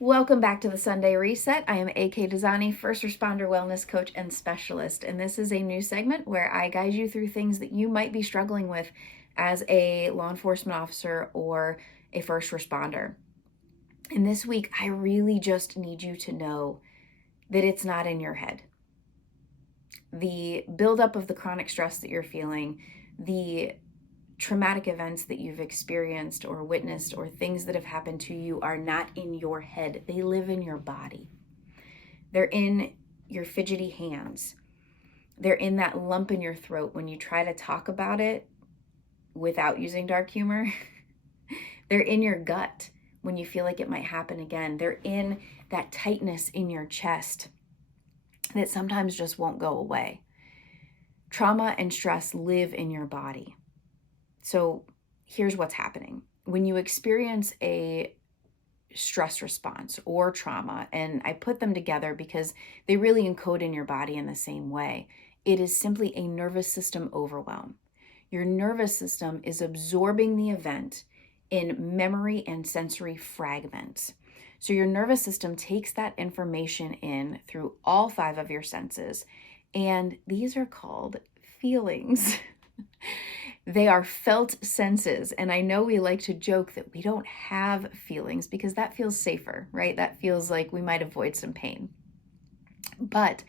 Welcome back to the Sunday Reset. I am AK Dozanti, first responder wellness coach and specialist, and this is a new segment where I guide you through things that you might be struggling with as a law enforcement officer or a first responder. And this week, I really just need you to know that it's not in your head. The buildup of the chronic stress that you're feeling, the traumatic events that you've experienced or witnessed or things that have happened to you are not in your head. They live in your body. They're in your fidgety hands. They're in that lump in your throat when you try to talk about it without using dark humor. They're in your gut when you feel like it might happen again. They're in that tightness in your chest that sometimes just won't go away. Trauma and stress live in your body. So here's what's happening. When you experience a stress response or trauma, and I put them together because they really encode in your body in the same way, it is simply a nervous system overwhelm. Your nervous system is absorbing the event in memory and sensory fragments. So your nervous system takes that information in through all 5 of your senses, and these are called feelings. They are felt senses. And I know we like to joke that we don't have feelings because that feels safer, right? That feels like we might avoid some pain. But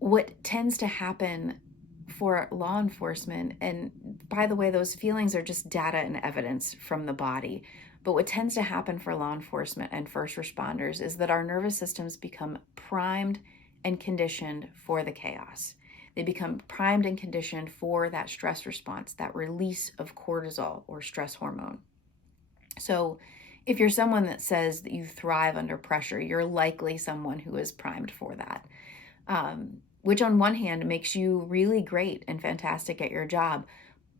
what tends to happen for law enforcement, and by the way, those feelings are just data and evidence from the body. But what tends to happen for law enforcement and first responders is that our nervous systems become primed and conditioned for the chaos. They become primed and conditioned for that stress response, that release of cortisol or stress hormone. So if you're someone that says that you thrive under pressure, you're likely someone who is primed for that, which on one hand makes you really great and fantastic at your job,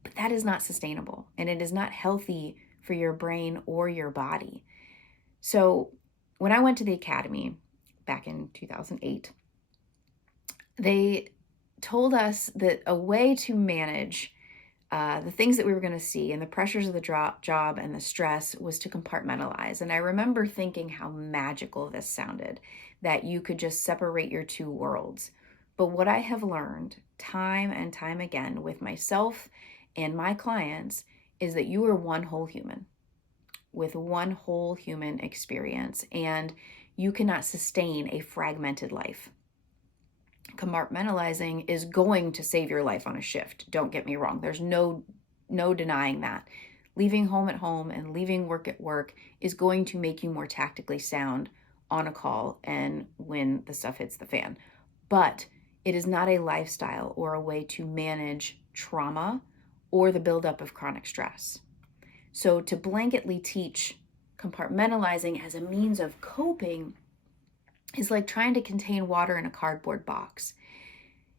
but that is not sustainable and it is not healthy for your brain or your body. So when I went to the academy back in 2008, they told us that a way to manage the things that we were going to see and the pressures of the job and the stress was to compartmentalize. And I remember thinking how magical this sounded, that you could just separate your 2 worlds. But what I have learned time and time again with myself and my clients is that you are one whole human with one whole human experience, and you cannot sustain a fragmented life. Compartmentalizing is going to save your life on a shift. Don't get me wrong. There's no denying that. Leaving home at home and leaving work at work is going to make you more tactically sound on a call and when the stuff hits the fan. But it is not a lifestyle or a way to manage trauma or the buildup of chronic stress. So to blanketly teach compartmentalizing as a means of coping is like trying to contain water in a cardboard box.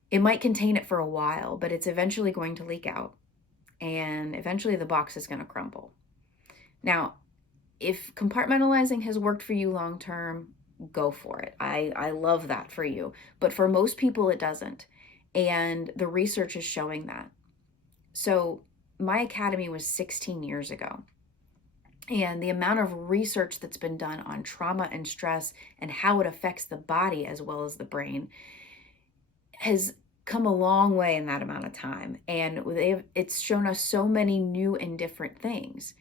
It might contain it for a while, but it's eventually going to leak out, and eventually the box is going to crumble. Now, if compartmentalizing has worked for you long term, go for it. I love that for you. But for most people, it doesn't. And the research is showing that. So my academy was 16 years ago. And the amount of research that's been done on trauma and stress and how it affects the body as well as the brain has come a long way in that amount of time. And it's shown us so many new and different things.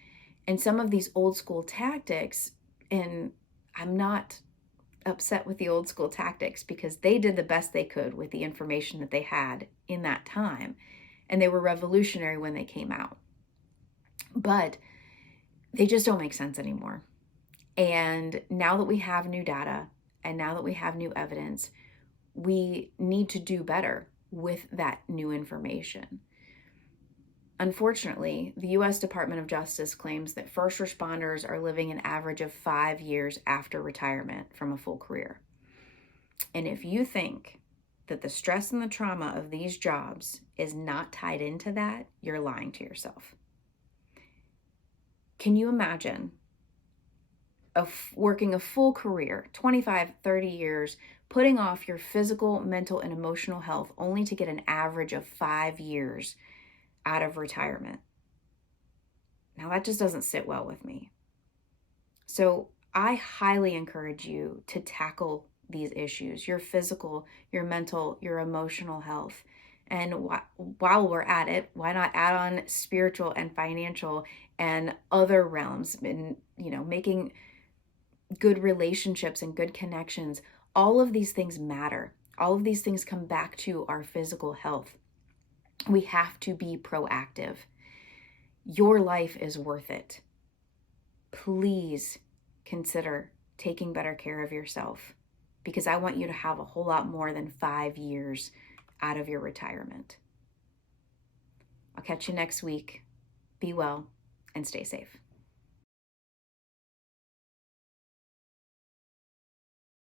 And some of these old school tactics, and I'm not upset with the old school tactics because they did the best they could with the information that they had in that time. And they were revolutionary when they came out. But they just don't make sense anymore. And now that we have new data and now that we have new evidence, we need to do better with that new information. Unfortunately, the U.S. Department of Justice claims that first responders are living an average of 5 years after retirement from a full career. And if you think that the stress and the trauma of these jobs is not tied into that, you're lying to yourself. Can you imagine working a full career, 25, 30 years, putting off your physical, mental, and emotional health only to get an average of 5 years out of retirement? Now, that just doesn't sit well with me. So I highly encourage you to tackle these issues, your physical, your mental, your emotional health. And while we're at it, why not add on spiritual and financial and other realms, and making good relationships and good connections. All of these things matter. All of these things come back to our physical health. We have to be proactive. Your life is worth it. Please consider taking better care of yourself, because I want you to have a whole lot more than 5 years out of your retirement. I'll catch you next week. Be well and stay safe.